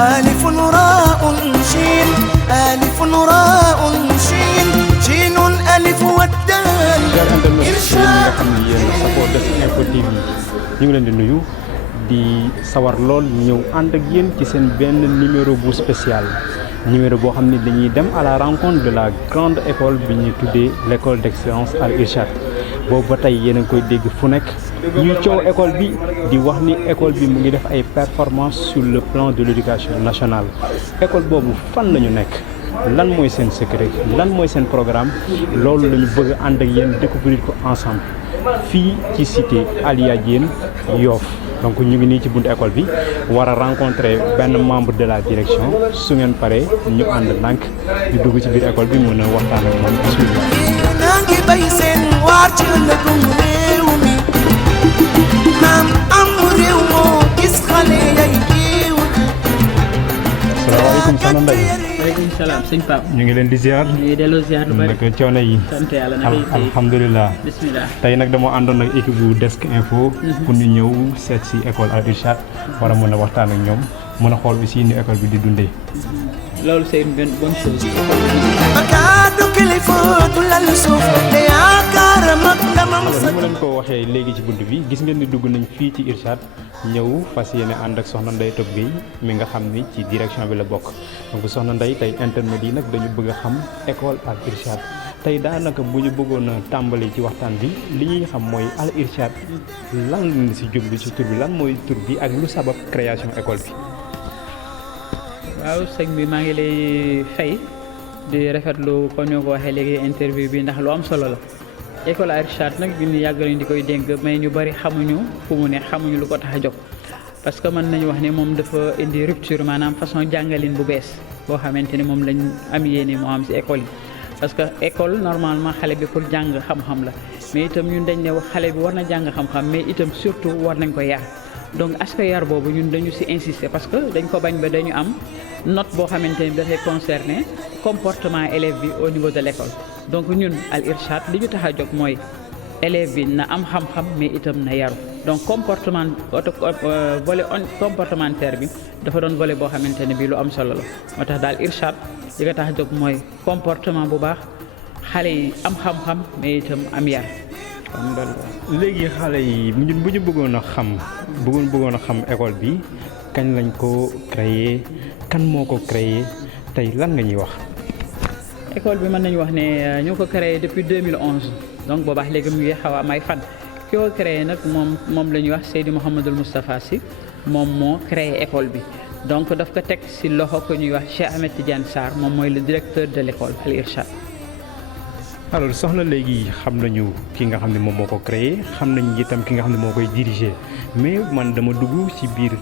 ألف راء شين ألف راء شين شين ألف والدال إرشاد. Safo Desk Info TV ñu ngi leen di nuyu di sawar lool ñëw ànd ak yéen ci seen benn numéro bu spécial numéro boo xam ne dañuy dem à la rencontre de la grande école bi ñuy tuddee l'école d'excellence Al Irshad. boobu ba tey yéen a ngi koy dégg fu nekk ñuy coow école bi di wax ni école bi mu ngi def ay performances sur le plan de l'éducation nationale. école boobu fan la ñu nekk lan mooy seen secret lan mooy seen programme loolu la ñu bëgg a ànd ak yéen découvrir ko ensemble fii ci cité Alia Diène Yoff. donc ñu ngi nii ci buntu école bi war a rencontrer benn membre de la direction su ngeen paree ñu ànd ndànk ñu dugg ci biir école bi mën a waxtaan ak moom bismillah. naa ngi bay seen waar ci ëllëgum réew mi naam am réew moo gis xale yay jiw. salaamaaleykum soxna Ndeye. waaleykum salaam sëñ Pape. ñu ngi leen di ziar. ñu ngi delloo ziar lu bari. naka coono yi. sant yàlla na ngay alhamdulilah. bismillah. tey nag dama àndoon ak équipe bu Desk Info. pour ñu ñëw seet si école Al Irshad war a mën a waxtaan ak ñoom mën a xool aussi ni école bi di dundee. loolu c'est une bonne chose. kaddu kilifa du lal suuf te yaakaar mag ndamam alors sa. ni ma leen ko waxee léegi ci bunt bi gis ngeen ni dugg nañ fii ci Irshad ñëw fas yéene ànd ak soxna Ndeye Top Gueye mi nga xam ni ci direction bi la bokk donc soxna Ndeye tey internet yi nag dañu bëgg a xam école Al Irshad tey daanaka bu ñu bëggoon a tàmbali ci waxtaan bi li ñuy xam mooy Al Irshad lan lañ si jublu ci tur bi lan mooy tur bi ak lu sabab création école bi. waaw sëñ bi maa ngi lay fay di rafetlu ko ñoo ko waxee léegi interview bi ndax lu am solo la. école Al Irshad nag ñu yàgg nañ di koy dénk mais ñu bari xamuñu fu mu ne xamuñu lu ko tax a jóg parce que mën nañu wax ne moom dafa indi rupture maanaam façon jàngalin bu bees boo xamante ne moom lañ am yéene moo am ci école yi. parce que école normalement xale bi pour jàng xam-xam la mais itam ñun dañ ne wax xale bi war na jàng xam-xam mais itam surtout war nañ ko yar donc aspect yar boobu ñun dañu ci insister parce que dañ ko bañ ba dañu am note boo xamante ni dafay concerner comportement élève bi au niveau de l'école. donc ñun Al Irshad li ñu tax a jóg mooy élève bi na am xam-xam mais itam na yaru donc volet comportementaire bi dafa doon volet boo xamante ne bii lu am solo la moo tax daal Irshad li ko tax a jóg mooy comportement bu baax xale yi am xam-xam mais itam am yar kon loolu léegi xale yi ñun bu ñu bëggoon a xam école bi kañ lañ ko créer kan moo ko créer tey lan nga ñuy wax. école bi mën nañu wax ne ñu ko créé depuis 2011 donc boobaax léegi mu ngi xaw a am ay fan ki ko créé nag moom la ñuy wax Seydi Mouhamadul Moustapha Sy moom moo créé école bi donc daf ko teg ci loxo ko ñuy wax Cheikh Ahmed Tidiane Sarr moom mooy le directeur de l'école Al Irshad. alors soxna léegi xam nañu ki nga xam ne moom moo ko créé xam nañu itam ki nga xam ne moo koy diriger mais man dama dugg ci biir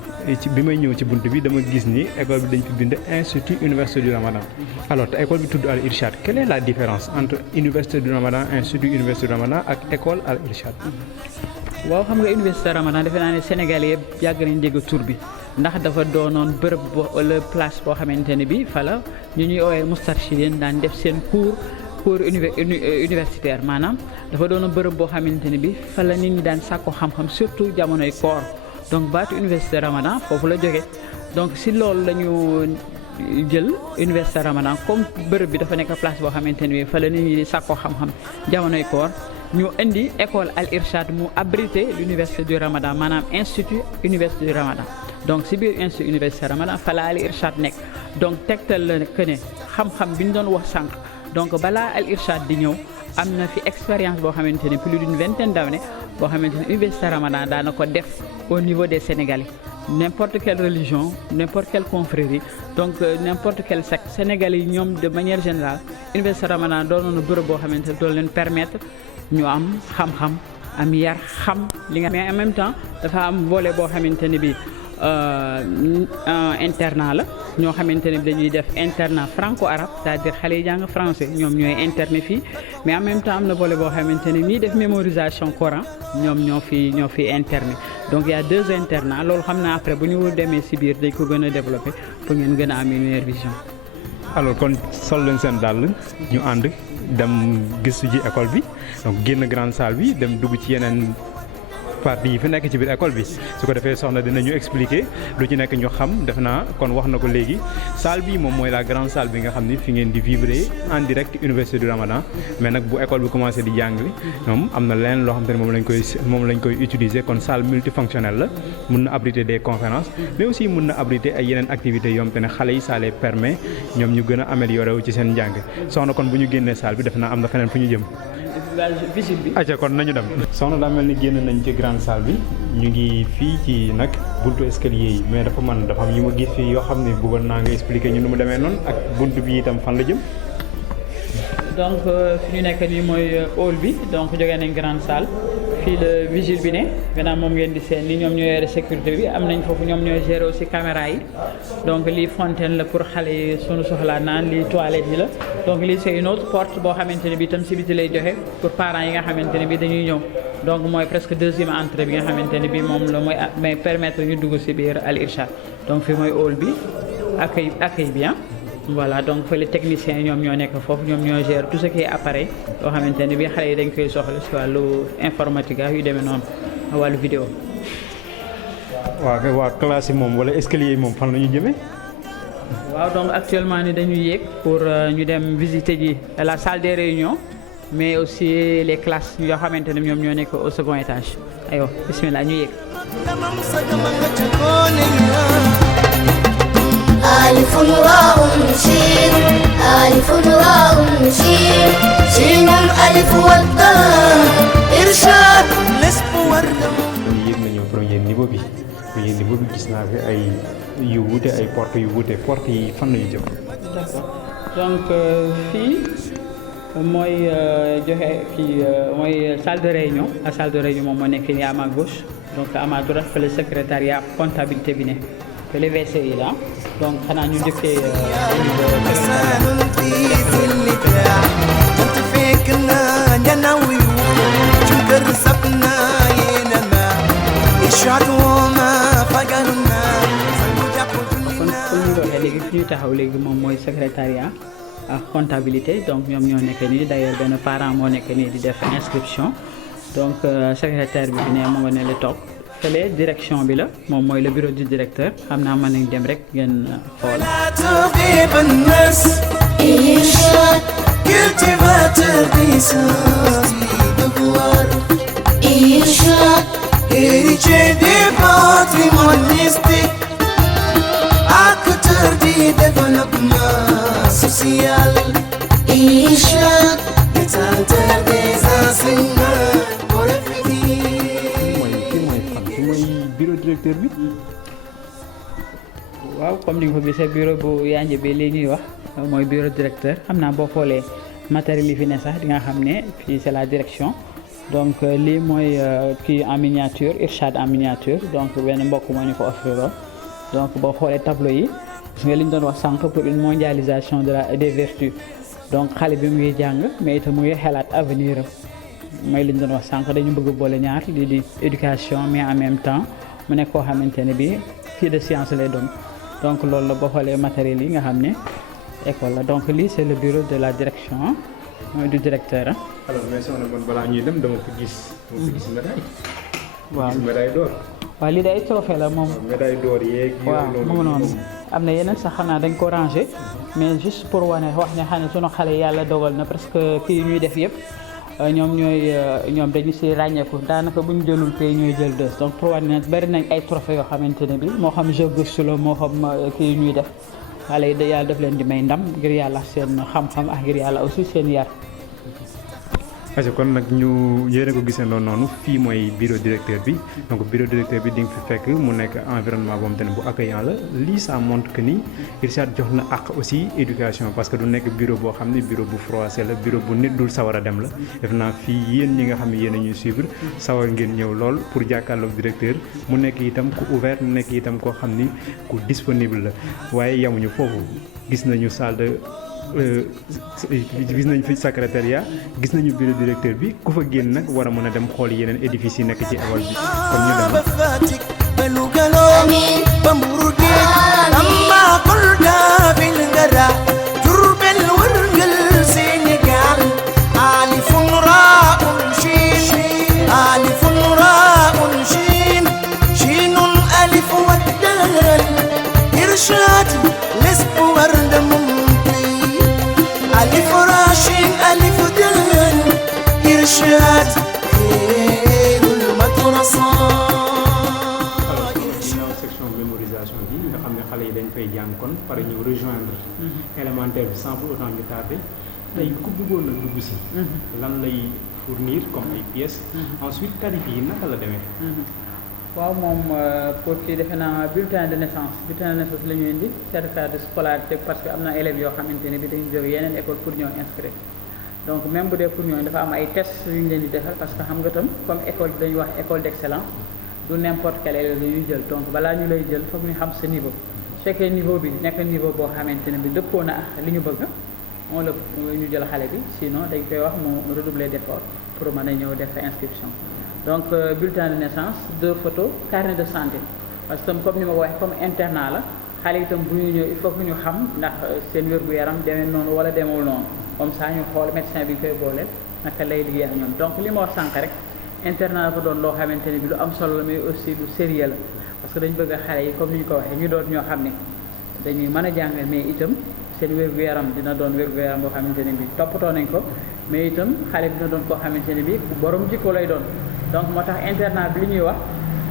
bi may ñëw ci bunt bi dama gis ni école bi dañ fi bind Institut Université du Ramadan alors te école bi tudd Al Irshad quelle est la différence entre Université du Ramadan Institut Université du Ramadan ak école Al Irshad. waaw xam nga Université Ramadan defe naa ne Sénégalais yëpp yàgg nañ dégg tur bi ndax dafa doonoon bërëb wala place boo xamante ne bi fa la ñu ñuy oowee Moustarchidine daan def seen cours universitaire maanaam dafa doon bërëb boo xamante ne bi fa la nit ñi daan sàkko xam-xam surtout jamonoy koor donc baatu université Ramadan foofu la jóge donc si loolu la ñu jël université Ramadan comme bërëb bi dafa nekk place boo xamante ne bi fa la nit ñi di sàkko xam-xam jamonoy koor ñu indi école Al Irshad mu abrité l'université du Ramadan maanaam institut université du Ramadan donc si biir institut université Ramadan fa la Al Irshad nekk donc tegtal la que ne xam-xam bi ñu doon wax sànq donc balaa Al Irshad di ñëw am na fi expérience boo xamante ne plus d'une vingtaine d'années boo xamante ne université Ramadan daana ko def au niveau des Sénégalais n'importe quelle religion n'importe quelle confrérie donc n'importe quel secte Sénégalais yi ñoom de manière générale université Ramadan doonoon na bërëb boo xamante ne doon leen permettre ñu am xam-xam am yar xam li nga mais en même temps dafa am volet boo xamante ne bi internat la ñoo xamante ne dañuy def internat franco-arabe c'est-à-dire xale yi jàng français ñoom ñooy internet fii mais en même temps am na volet boo xamante ne ñiy def mémorisation Coran ñoom ñoo fi internet donc il y a 2 internats loolu xam naa après bu ñu demee ci biir dañ ko gën a développer pour ngeen gën a am une meilleure vision. alors kon sol leen seen dàll ñu ànd dem gëstu ji école bi donc génn grande salle bi dem dugg ci yeneen partie yi fi nekk ci biir école bi su ko defee soxna dinañu expliquer lu ci nekk ñu xam def naa kon wax na ko léegi salle bi moom mooy la grande salle bi nga xam ni fi ngeen di vibrer en direct Université du Ramadan mais nag bu école bi commencé di jàngali ñoom am na leneen loo xam te ne moom lañ koy utiliser kon salle multifonctionnelle la mun na abriter des conférences mais aussi mun na abriter ay yeneen activités yoo xam te ne xale yi ça les permet ñoom ñu gën a améliorer wu ci seen njàng soxna kon bu ñu génnee salle bi def naa am na feneen fu ñu jëm. visite bi. acca kon nañu dem. soxna daa mel ni génn nañ ci grande salle bi ñu ngi fii ci nag buntu escalier yi mais dafa am yu ma gis fii yoo xam ne bëggoon naa nga expliquer ñu nu mu demee noonu ak buntu bi itam fan la jëm. donc fi ñu nekk nii mooy hall bi donc jógee nañ grande salle fii la vigile bi ne gannaaw moom ngeen di seen ni ñoom ñoo yore sécurité bi am nañ foofu ñoom ñooy gérer aussi caméra yi donc lii fontaine la pour xale yi sunu soxlaa naan lii toilette yi la donc lii c'est une autre porte boo xamante ne bi itam si biti lay joxe pour parents yi nga xamante ne bi dañuy ñëw donc mooy presque deuxième entrée bi nga xamante ne bi moom la mooy may permettre ñu dugg si biir Al Irshad donc fii mooy hall bi accueil bi voilà donc fa les techniciens ñoom ñoo nekk foofu ñoom ñoo gérer tout ce qui est appareil yoo xamante ne bi xale yi dañ koy soxla si wàllu informatique yu demee noonu wàllu vidéo. waa classe yi moom wala escalier yi moom fan la ñu jëmee. waaw donc actuellement ni dañuy yéeg pour ñu dem visiter ji la salle des réunions mais aussi les classes yoo xamante ne ñoom ñoo nekk au second étage aywa bismillah ñu yéeg. ألف راء شين ألف راء شين شين ألف والتاء إرشاد نصف ورد yéeg nañu premier niveau bi gis naa fi ay yu wuute ay portes yu wuute portes yi fan la ñu jëm. d'accord donc fii mooy joxe fii mooy salle de réunion la salle de réunion moom moo nekk nii à ma gauche donc à ma droite fa le secrétariat comptabilité bi ne fa le WC yi la donc xanaa ñu njëkkee لسان في اللباع كنت فيكنا ننوي شكر سبنا ينما إشعاد وما فقرنا kon comme ñu waxee léegi fi ñu taxaw léegi moom mooy secrétariat ak comptabilité donc ñoom ñoo nekk nii d'ailleurs benn parent moo nekk nii di def inscription donc secrétaire bi ne moo nga ne la toog fële direction bi la moom mooy le bureau du directeur xam naa mën nañ dem rek ngeen xool. لا تغيب الناس إرشاد cultivateur d'essence devoir إرشاد héritier du patrimoine mystique acteur du développement social إرشاد détenteur des enseignements bureau directeur bi. waaw comme ni nga ko gisee bureau bu yanj bi li ñuy wax mooy bureau directeur xam naa boo xoolee matériel yi fi ne sax di nga xam ne fii c'est la direction donc lii mooy kii en miniature Irshad en miniature donc benn mbokk moo ñu ko offrir donc boo xoolee tableau yi gis nga li ñu doon wax sànq pour une mondialisation des vertus donc xale bi mu ngi jàng mais itam mu ngi xalaat avenir am mooy li ñu doon wax sànq dañu bëgg boole ñaar lii di éducation mais en même temps mu nekk koo xamante ne bi fii de science lay doon donc loolu la boo xoolee matériel yi nga xam ne école la donc lii c'est le bureau de la direction mooy du directeur alors mais soxna man balaa ñuy dem dama ko gis médaille. waaw gis médaille d'or. waaw lii day trophée la moom médaille d'or yeeg. waaw mu ngi noonu am na yeneen sax xanaa dañ ko ranger mais juste pour wane wax ne xam ne sunu xale yàlla dogal na presque kii ñuy def yëpp ñoom dañu si ràññeeku daanaka bu ñu jëlul pay ñooy jël deux donc pour wane ne bari nañ ay trophée yoo xamante ne bi moo xam jeu gëstu la moo xam kii ñuy def xale yi yàlla daf leen di may ndam ngir yàlla seen xam-xam ak ngir yàlla aussi seen yar. parce que kon nag ñu yéen a ko gisee noonu fii mooy bureau directeur bi donc bureau directeur bi di nga fi fekk mu nekk environnement boobu tamit bu accueillant la lii ça montre que ni Irshad jox na àq aussi éducation parce que du nekk bureau boo xam ne bureau bu froissé la bureau bu nit dul sawar a dem la def naa fii yéen ñi nga xam ne yéen a ñuy suivre sawar ngeen ñëw lool pour jàkkaarloog directeur mu nekk itam ku ouvert mu nekk itam koo xam ni ku disponible la waaye yamuñu foofu gis nañu salle de gis nañ fi secrétariat gis nañu bureau directeur bi ku fa génn nag war a mën a dem xool yeneen édifices yi nekk ci école bi kon ñu dem. بفاتك بلوغلو بمبرجي أما قلت بالقرع ترب الورقل سينيقال ألف راء شين ألف راء xale yi dañ fay jàng kon pare ñëw rejoindre élémentaire bi sans pour autant ñu tardé tey ku bëggoon na dugg si lan lay fournir comme ay pièces ensuite tarif yi naka la demee waaw moom pour kii defe naa bulletin de naissance la ñuy indi certificat de scolarité parce que am na élèves yoo xamante ne bi dañu jóge yeneen école pour ñëw inscrire donc même bu dee pour ñooñu dafa am ay tests yu ñu leen di defal parce que xam nga tam comme école bi dañuy wax école d'excellence du n'importe quel élève la ñuy jël donc balaa ñu lay jël foog ñu xam sa niveau su fekkee niveau bi nekk niveau boo xamante ne bi dëppoo na ak li ñu bëgg on la ñu jël xale bi sinon dañ koy wax mu redoubler d'effort pour mën a ñëw def inscription donc bulletin de naissance 2 photos carnet de santé parce que comme ni ma ko waxee comme internat la xale itam bu ñu ñëw il faut que ñu xam ndax seen wér-gu-yaram demee noonu wala demewul noonu comme ça ñu xool médecin bi ñu koy booleel naka lay liggéey ak ñoom donc li ma wax sànq rek internat dafa doon loo xamante ne bi lu am solo la mais aussi lu sérieux la parce que dañu bëgg a xale yi comme ni ñu ko waxee ñu doon ñoo xam ne dañuy mën a jàng mais itam seen wér-gu-yaram dina doon wér-gu-yaram boo xamante ne bi toppatoo nañ ko mais itam xale bi dina doon koo xamante ne bi borom jikko lay doon donc moo tax internat bi li ñuy wax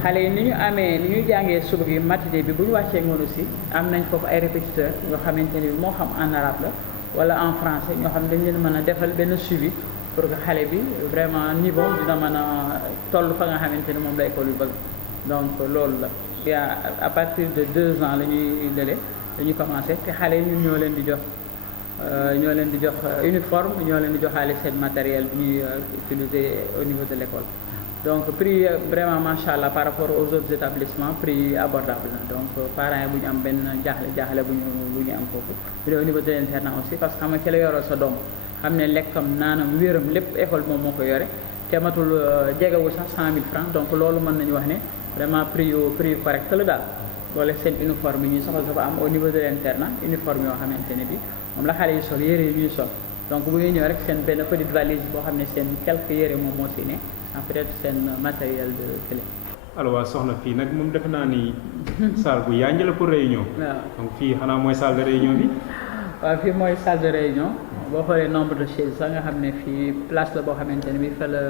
xale yi ni ñu amee ni ñuy jàngee suba gi matinée bi bu ñu wàccee ngoon aussi am nañ foofu ay répétiteurs yoo xamante ne bi moo xam en arabe la wala en français ñoo xam ne dañ leen mën a defal benn suivi pour que xale bi vraiment niveau dina mën a toll fa nga xamante ne moom la école yu bëgg donc loolu la yaa à partir de 2 ans la ñuy dañuy commencé te xale yi ñun ñoo leen di jox uniforme ñoo leen di joxaale seen matériel bi ñuy utiliser au niveau de l'école donc prix vraiment macha allah par rapport aux autres établissements prix abordable na donc parents yi bu ñu am benn jaaxle bu ñu am foofu bu dee au niveau de l'internat aussi parce que xam nga ci la yoroo sa doom xam ne lekkam naanam wéram lépp école moom moo ko yore te matul jegewul sax 100 000 francs donc loolu mën nañu wax ne vraiment prix correct la daal boole seen uniforme yi ñuy soxla dafa am au niveau de l'internat uniforme yoo xamante ne bi moom la xale yi sol yére yi ñuy sol donc bu ñuy ñëw rek seen benn petite valise boo xam ne seen quelques yére moom moo si ne en peut-être seen matériel de clé. alors waa soxna fii nag moom defe naa ni salle bu yaa la pour réunion. waaw donc fii xanaa mooy salle de réunion bi. waaw fii mooy salle de réunion boo xoolee nombre de chaises sax nga xam ne fii place la boo xamante ne bi fa la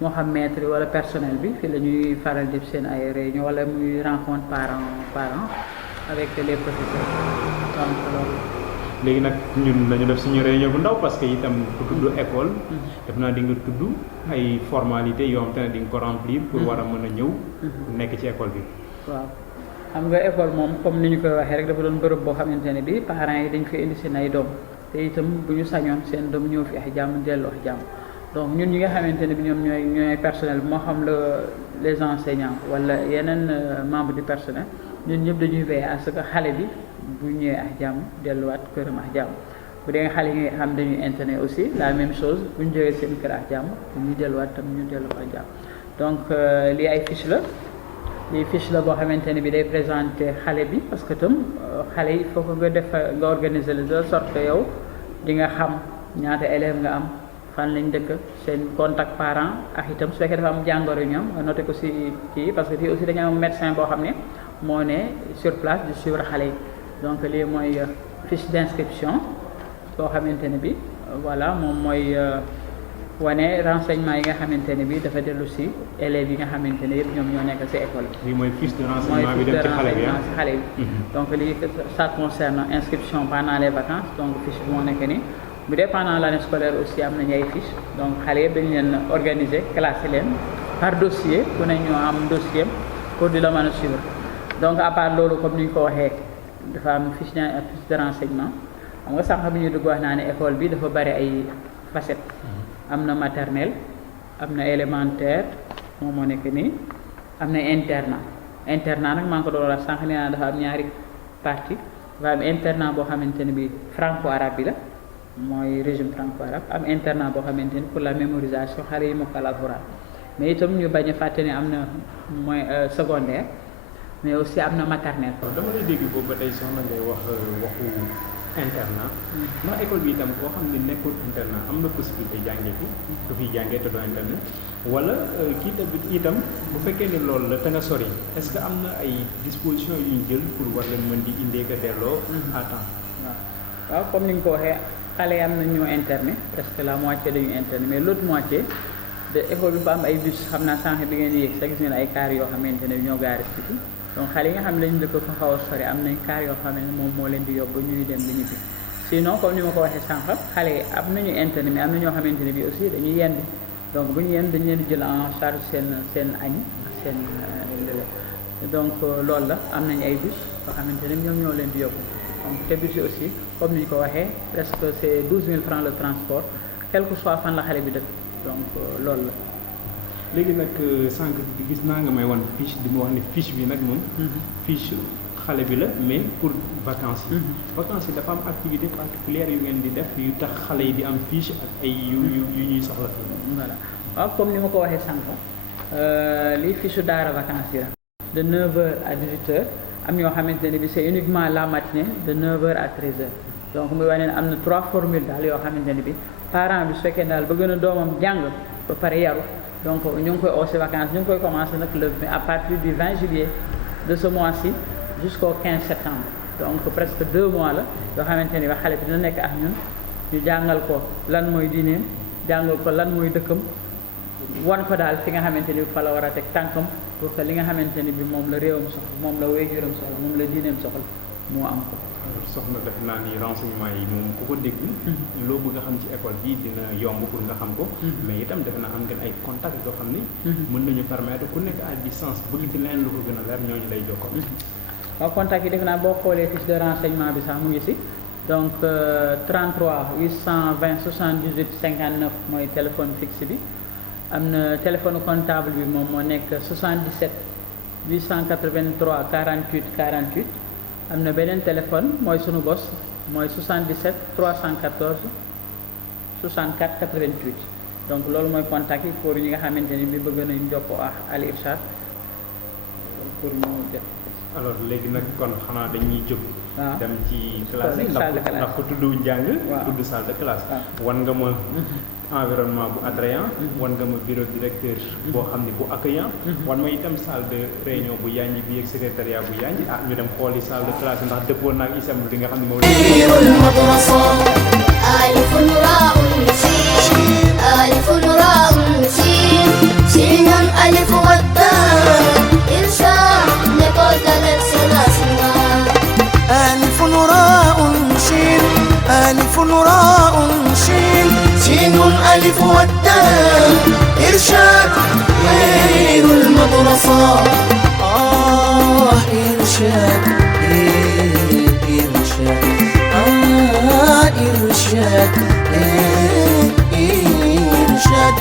moo xam maître wala personnel bi fii la ñuy faral di seen ay réunion wala muy rencontre parents avec les professeurs donc loolu. léegi nag ñun nañu def suñu réunion bu ndaw parce que itam ku tudd école def naa di nga tudd ay formalités yoo xam te ne di nga ko remplir pour war a mën a ñëw nekk ci école bi waaw xam nga école moom comme ni ñu koy waxee rek dafa doon bërëb boo xamante ne bi parents yi dañ fi indi seen ay doom te itam bu ñu sañoon seen doom ñëw fi ak jàmm dellu ak jàmm donc ñun ñi nga xamante ne bi ñoom ñooy personnel bi moo xam les enseignants wala yeneen membres du personnel ñun ñëpp dañuy veiller à ce que xale bi bu ñëwee ak jàmm delluwaat këram ak jàmm bu dee xale yi nga xam dañuy internet aussi la même chose bu ñu jógee seen kër ak jàmm bu ñu delluwaat tam ñu dellu ak jàmm donc lii ay fiche la lii fiche la boo xamante ne bi day présenter xale bi parce que tam xale yi il faut que nga organiser de sorte que yow di nga xam ñaata élève nga am fan lañ dëkk seen contact parent ak itam su fekkee dafa am jàngoro ñoom nga noté ko si kii parce que fii aussi dañu am médecin boo xam ne moo ne sur place di suivre xale yi donc lii mooy fiche d'inscription boo xamante ne bi voilà moom mooy wane renseignement yi nga xamante ne bi dafa dellu si élèves yi nga xamante ne yëpp ñoom ñoo nekk ci école bi. lii mooy fiche de renseignement bi dem ci xale bi ci xale bi. donc lii ça concerne inscription pendant les vacances donc fiche bi moo nekk nii bu dee pendant l'année scolaire aussi am nañu ay fiche donc xale yëpp dañu leen organiser classé leen par dossier ku ne ñoo am dossier pour di la mën a suivre donc à part loolu comme ni ñu ko waxee dafa am fiche de renseignement xam nga sànq bi ñu dugg wax naa ne école bi dafa bari ay facettes. am na maternelle am na élémentaire moom moo nekk nii am na internat nag maa ngi ko doon wax sànq nee naa dafa am ñaari partie dafa am internat boo xamante ne bi franco-arabe bi la mooy régime franco-arabe am internat boo xamante ni pour la mémorisation xale yi mokkal alxuraan mais itam ñu bañ a fàtte ne am na mooy secondaire mais aussi am na maternelle. dama lay dégg boobu ba tey soxna ngay wax waxu internat ndax école bi itam koo xam ne nekkul internat am na possibilité jàngee fi du fiy jàngee te doo internet wala kii tamit itam bu fekkee ne loolu la te nga sori est-ce que am na ay dispositions yu ñu jël pour war leen mën di indee ko delloo à temps. waaw comme ni nga ko waxee xale yi am na ñoo internet presque la moitié dañu internet mais l'autre moitié de école bi fa am ay bus xam naa sànq bi ngeen yéeg sax gis ngeen ay car yoo xamante ne ñoo gaari si donc xale yi nga xam ne lañu dëkk fa xaw a sori am nañ car yoo xam ne moom moo leen di yóbbu ñuy dem di ñibbi sinon comme ni ma ko waxee sànq xale yi am nañu internet mais am na ñoo xamante ne bi aussi dañuy yendi donc bu ñu yend dañu leen di jël en charge seen añ ak seen donc loolu la am nañu ay bus yoo xamante ne ñoom ñoo leen di yóbbu donc te bus yi aussi comme ni ñu ko waxee presque c'est 12 000 francs le transport quel que soit fan la xale bi dëkk donc loolu la. léegi nag sànq gis naa nga may wan fiche di ma wax ne fiche bi nag moom. fiche xale bi la mais pour vacances yi. vacances yi dafa am activité particulière yu ngeen di def yu tax xale yi di am fiche ak ay yu ñuy soxla. voilà waaw comme ni ma ko waxee sànq lii fiche daara vacances yi la. de 9h à 18h am ñoo xamante ne bi c'est uniquement la matinée de 9h à 13h donc muy wane ne am na 3 formules daal yoo xamante ne bi parent bi su fekkee daal bëgg na doomam jàng ba pare yaru donc ñu ngi koy oo si vacances ñu ngi koy commencé nag le à partir du 20 juillet de ce mois-ci jusqu'au 15 septembre donc presque 2 mois la yoo xamante ne bi xale bi dina nekk ak ñun ñu jàngal ko lan mooy diineem jàngal ko lan mooy dëkkam wan ko daal fi nga xamante ni bi fa la war a teg tànkam pour que li nga xamante ni bi moom la réewam soxla moom la waajuram soxla moom la diineem soxla moo am ko. soxna def naa ni renseignement yi moom ku ko dégg. loo bëgg a xam ci école bi dina yomb pour nga xam ko. mais itam defe naa am ngeen ay contacts yoo xam ni. mën nañu permettre ku nekk à distance bëgg ci leneen lu ko gën a leer ñooñu lay jokkoo. waaw contacts yi defe naa boo xoolee fiche de renseignement bi sax mu ngi si donc 33 820 78 59 mooy téléphone fixe bi. am na téléphone comptable bi moom moo nekk 77 883 48 48 am na beneen téléphone mooy sunu bos mooy 77 314 64 88 donc loolu mooy contact yi pour ñi nga xamante ni bi bëgg nañu jokkoo ak Al Irshad pour ñu def. alors léegi nag kon xanaa dañuy jóg. dem ci classe yi ndax ko tudd njàng. tudd salle de classe. wan nga ma. environnement bu attrayant wan nga ma bureau directeur boo xam ne bu accueillant wan ma itam salle de réunion bu yànji bi ak secrétariat bu yànji ñu dem xooli salle de classe ndax dëppoo naag isam li nga xam ne moom ألف والدال إرشاد غير المدرسة إرشاد إرشاد إرشاد إرشاد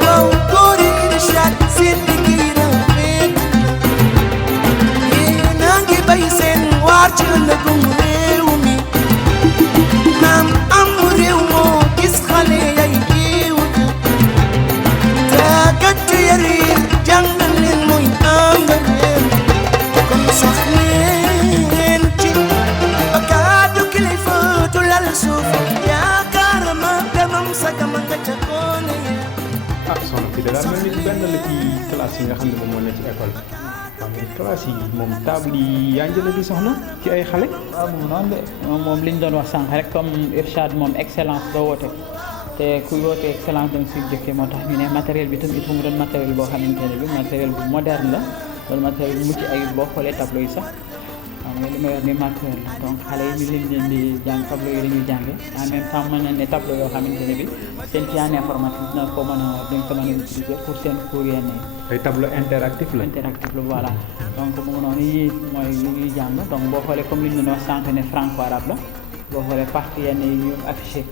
دكتور إرشاد سنكينا نانجي بيسن وارجل لكم ريومي نام أمري ومو كيس خلي soxna fi daal mel ni benn la ci classe yi nga xam ne moom moo ne ci école bi waaw mais classe yi moom table yi yaa njëla di soxna ci ay xale. waaw moom noonu de moom li ñu doon wax sànq rek comme Irshad moom excellence la woote te kuy woote excellence da nga siy jëkkee moo tax ñu ne matériel bi tam il faut mu doon matériel boo xamante ne bi matériel bu moderne la loolu matériel bu mucc ayib boo xoolee tableau yi sax xam nga li ma yor ni matériel la donc xale yi ñu leen di jàng tableau yi dañuy jànge en même temps mën na ne tableau yoo xamante ne bi seen client informatique dina ko mën a utiliser pour seen cours yenn yi. ay tableau interactif la. interactif la voilà donc mu ngi noonu yii mooy li ñuy jàng donc boo xoolee comme li ñu doon wax sànq ne franco arabe la boo xoolee partie yenn yi ñu affiché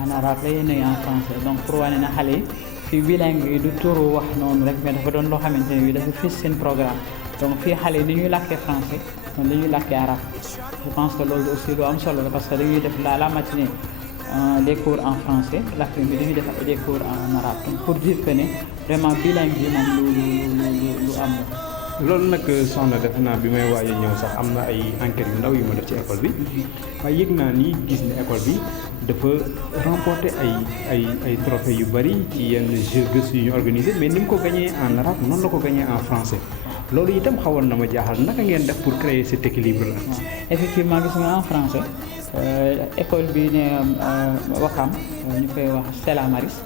en arabe la yenn yi en français donc pour wane na xale yi fii bilingue yi du turu wax noonu rek mais dafa doon loo xamante ne bi dafa fis seen programme donc fii xale yi ni ñuy làkkee français noonu la ñuy làkkee arabe je pense que loolu aussi lu am solo la parce que dañuy def la matinée des cours en français l'après-midi dañuy def des cours en arabe donc pour dire que ne vraiment bilingue bi moom lu am la. loolu nag soxna def naa bi may waaye ñëw sax am na ay enquêtes yu ndaw yu ma def ci école bi waaye yëg naa ni gis ne école bi dafa remporter ay trophées yu bari ci yenn jeux gëstu yu ñu organisé mais ni mu ko gagné en arabe noonu la ko gagné en français loolu itam xawoon na ma jaaxal naka ngeen def pour créer cet équilibre là. effectivement gis nga en français école bi ne Wakam ñu koy wax Stella Maris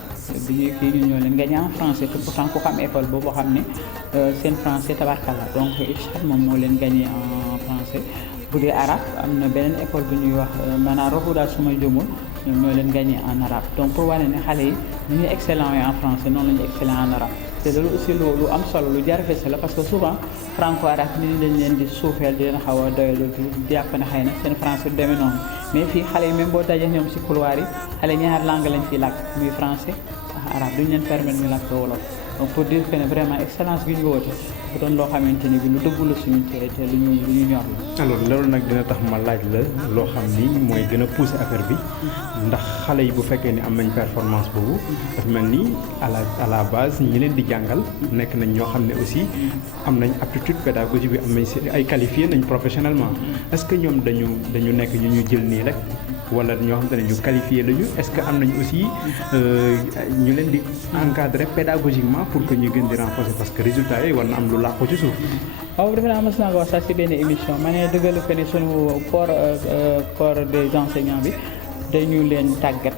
bi ñuy kii ñu ñoo leen gagné en français te pourtant ku xam école boobu xam ne seen français tabarkalla donc Irshad moom moo leen gagné en français bu dee arabe am na beneen école bu ñuy wax maanaam roxu daal suma jumul ñoom ñoo leen gagné en arabe donc pour wane ne xale yi ni ñuy excellent en français noonu la ñu excellent en arabe te loolu aussi lu am solo lu jar a fës la parce que souvent franco arabe nit ñi dañ leen di suufeel di leen xaw a doylu di jàpp ne xëy na seen français du demee noonu mais fii xale yi même boo dajee ñoom si couloir yi xale ñaar langue lañ fiy làkk muy français ak arabe duñ leen permettre ñu làkk wolof donc pour dire que ne vraiment excellence bi ñu woote bu doon loo xamante ni bi lu dëggu la suñu te lu ñu ñor la. alors loolu nag dina tax ma laaj la loo xam ni mooy gën a pousser affaire bi ndax xale yi bu fekkee ni am nañ performance boobu dafa mel ni à la base ñi leen di jàngal nekk nañ ñoo xam ne aussi am nañ aptitude pédagogique bi am nañ si ay qualifié nañ professionnellement est-ce que ñoom dañu nekk ñu jël nii rek wala ñoo xam te ne ñu qualifié lañu est-ce que am nañ aussi ñu leen di encadrer pédagogiquement pour que ñu gën di renforcer parce que résultat yi war na am lu làqu ci suuf. waaw defe naa mos naa ko wax sax si benn émission ma ne dëggal que ne sunu corps des enseignants bi dañu leen tàggat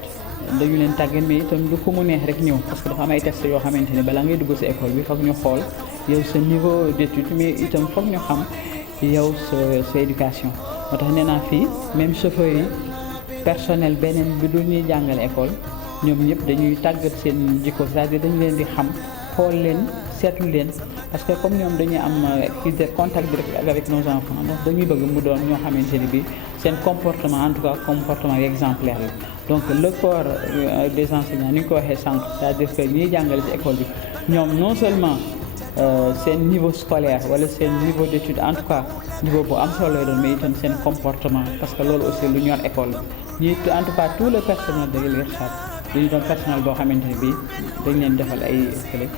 mais itam du ko mu neex rek ñëw parce que dafa am ay tests yoo xamante ne balaa ngay dugg si école bi foog ñu xool yow sa niveau d'étude mais itam foog ñu xam yow sa éducation moo tax nee naa fii même chauffeur yi personnel beneen bi du ñuy jàngale école ñoom ñëpp dañuy tàggat seen jikko c'est-à-dire dañu leen di xam xool leen seetlu leen parce que comme ñoom dañuy am contact direct avec nos enfants donc dañuy bëgg mu doon ñoo xamante ne bi seen comportement en tout cas comportement exemplaire la donc le corps des enseignants ni ñu ko waxee sànq c'est-à-dire que ñuy jàngale ci école bi ñoom non seulement seen niveau scolaire wala seen niveau d'étude en tout cas niveau bu am solo lay doon mais itam seen comportement parce que loolu aussi lu ñor école bi ñi en tout cas tout le personnel de l'Irshad dañu doon personnel boo xamante ne bii dañ leen defal ay clé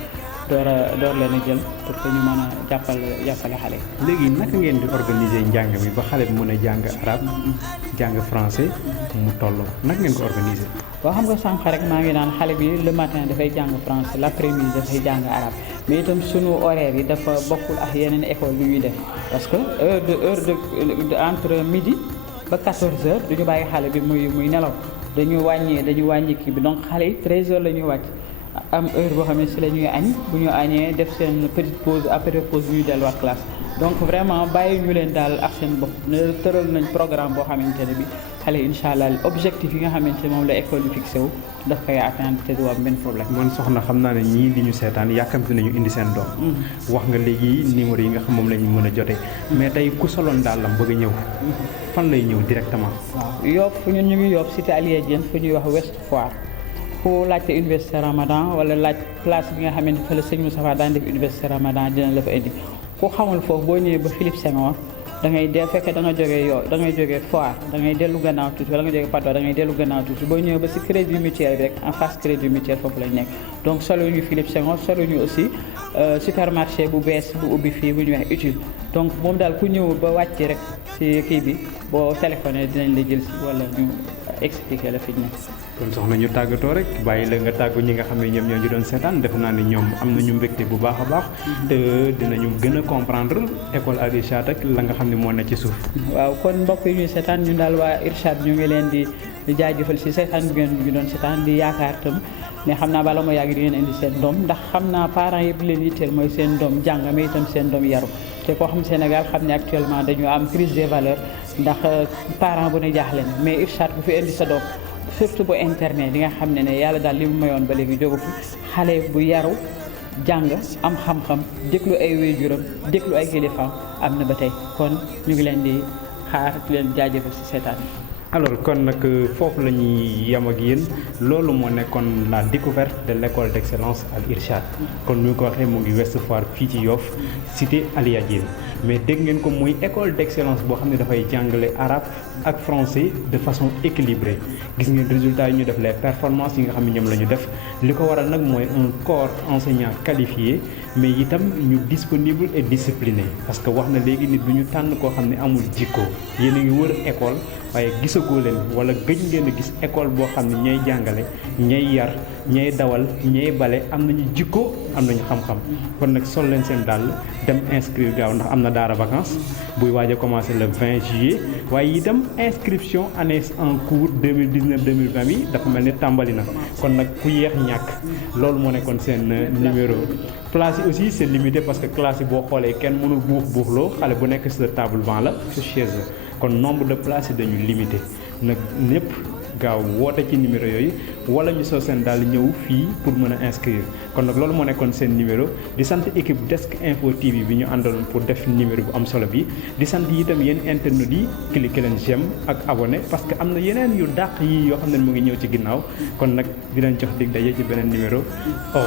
door leen a jël pour que ñu mën a jàppale xale yi. léegi naka ngeen di organiser njàng mi ba xale bi mën a jàng arabe jàng français mu tolloo naka ngeen ko organiser. waaw xam nga sànq rek maa ngi naan xale bi le matin dafay jàng français l'après-midi dafay jàng arabe mais itam sunu horaire yi dafa bokkul ak yeneen école yu ñuy def parce que heure de entre midi ba 14h duñu bàyyi xale bi muy nelaw dañu wàññi kii bi donc xale yi 13h la ñuy wàcc. am heure boo xam ne si la ñuy añ bu ñu añee def seen petite pause après pause ñuy delluwaat classe donc vraiment bàyyi ñu leen daal ak seen bopp ne tëral nañ programme boo xamante ne bi xale incha allah objectif yi nga xamante ne moom la école bi fixé wu daf koy atteindre te du am benn problème. man soxna xam naa ne ñii di ñu seetaan yàkkamti nañu indi seen doom. wax nga léegi numéro yi nga xam moom la ñu mën a jotee. mais tey ku soloon daal lam bëgg a ñëw. fan lay ñëw directement. waaw Yoff ñun ñu ngi Yoff cité Alia Diène fu ñuy wax Ouest Foire. ku laajte université Ramadan wala laaj place bi nga xamante fa la sëñ Moustapha daan def université Ramadan dina la fa indi ku xamul foofu boo ñëwee ba Philippe Senghor da ngay fekkee da nga jógee Foire da ngay dellu gannaaw tuuti wala nga jógee Patte d'Oie da ngay dellu gannaaw tuuti boo ñëwee ba si crédit mutuel bi rek en face crédit mutuel foofu lañ nekk donc solo ñu Philippe Senghor solo ñu aussi supermarché bu bees bu ubbi fii bu ñuy wax utile donc moom daal ku ñëw ba wàcc rek si kii bi boo téléphoné dinañ la jël si wala ñu expliqué la fi ñu nekk. kon soxna ñu tàggatoo rek bàyyi la nga tàggu ñi nga xam ne ñoom ñoo ñu doon seetaan def naa ne ñoom am nañu mbégte bu baax a baax te dinañu gën a comprendre école al Irshad ak la nga xam ne moo ne ci suuf. waaw kon mbokk yi ñuy seetaan ñun daal waa Irshad ñu ngi leen di jaajëfal si seetaan bi ngeen ñu doon seetaan di yaakaar tam mais xam naa bala moo yàgg di ngeen indi seen doom ndax xam naa parents yëpp leen yitteel mooy seen doom jàng mais itam seen doom yaru te koo xam Sénégal xam ne actuellement dañu am crise des valeurs ndax parent bu ne jaaxle na mais Irshad bu fi indi sa doom surtout bu internet di nga xam ne yàlla daal li mu mayoon ba léegi jógu fi xale bu yaru jàng am xam-xam déglu ay waajuram déglu ay kilifaam am na ba tey kon ñu ngi leen di xaar di leen jaajëfal ci seetaan yi. alors kon nag foofu la ñuy yem ak yéen loolu moo nekkoon la découverte de l'école d'excellence Al Irshad kon ñu ko waxee mu ngi Ouest Foire fii ci Yoff cité Alia Diène mais dégg ngeen ko muy école d'excellence boo xam ne dafay jàngale arabe ak français de façon équilibrée gis ngeen résultats yi ñu def les performances yi nga xam ne ñoom la ñu def li ko waral nag mooy un corps enseignant qualifié mais itam ñu disponible et discipliné parce que wax na léegi nit du ñu tànn koo xam ne amul jikko yéen a ngi wër école waaye gisagoo leen wala gëj ngeen a gis école boo xam ne ñay jàngale ñay yar ñay dawal ñay bale am nañu jikko am nañu xam-xam kon nag sol leen seen dàll dem inscrire gaaw ndax am na daara vacances buy waaj a commencer le 20 juillet waaye itam inscription année en cours 2019 2020 bi dafa mel ni tàmbali na kon nag ku yeex ñàkk loolu moo nekkoon seen numéro. place yi aussi c'est limité parce que classe yi boo xoolee kenn mënul buuxloo xale bu nekk sa table banc la sa chaise kon nombre de places yi dañu limité nag ñëpp gaaw woote ci numéro yooyu wala ñu soo seen daal ñëw fii pour mën a inscrire kon nag loolu moo nekkoon seen numéro di sant équipe Desk Info TV bi ñu àndaloon pour def numéro bu am solo bi di sant itam yéen internautes yi cliquer leen j'aime ak abonné parce que am na yeneen yu dàq yi yoo xam ne mu ngi ñëw ci ginnaaw kon nag di leen jox dig daje ci beneen numéro au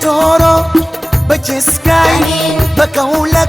Toro, but just sky, but go like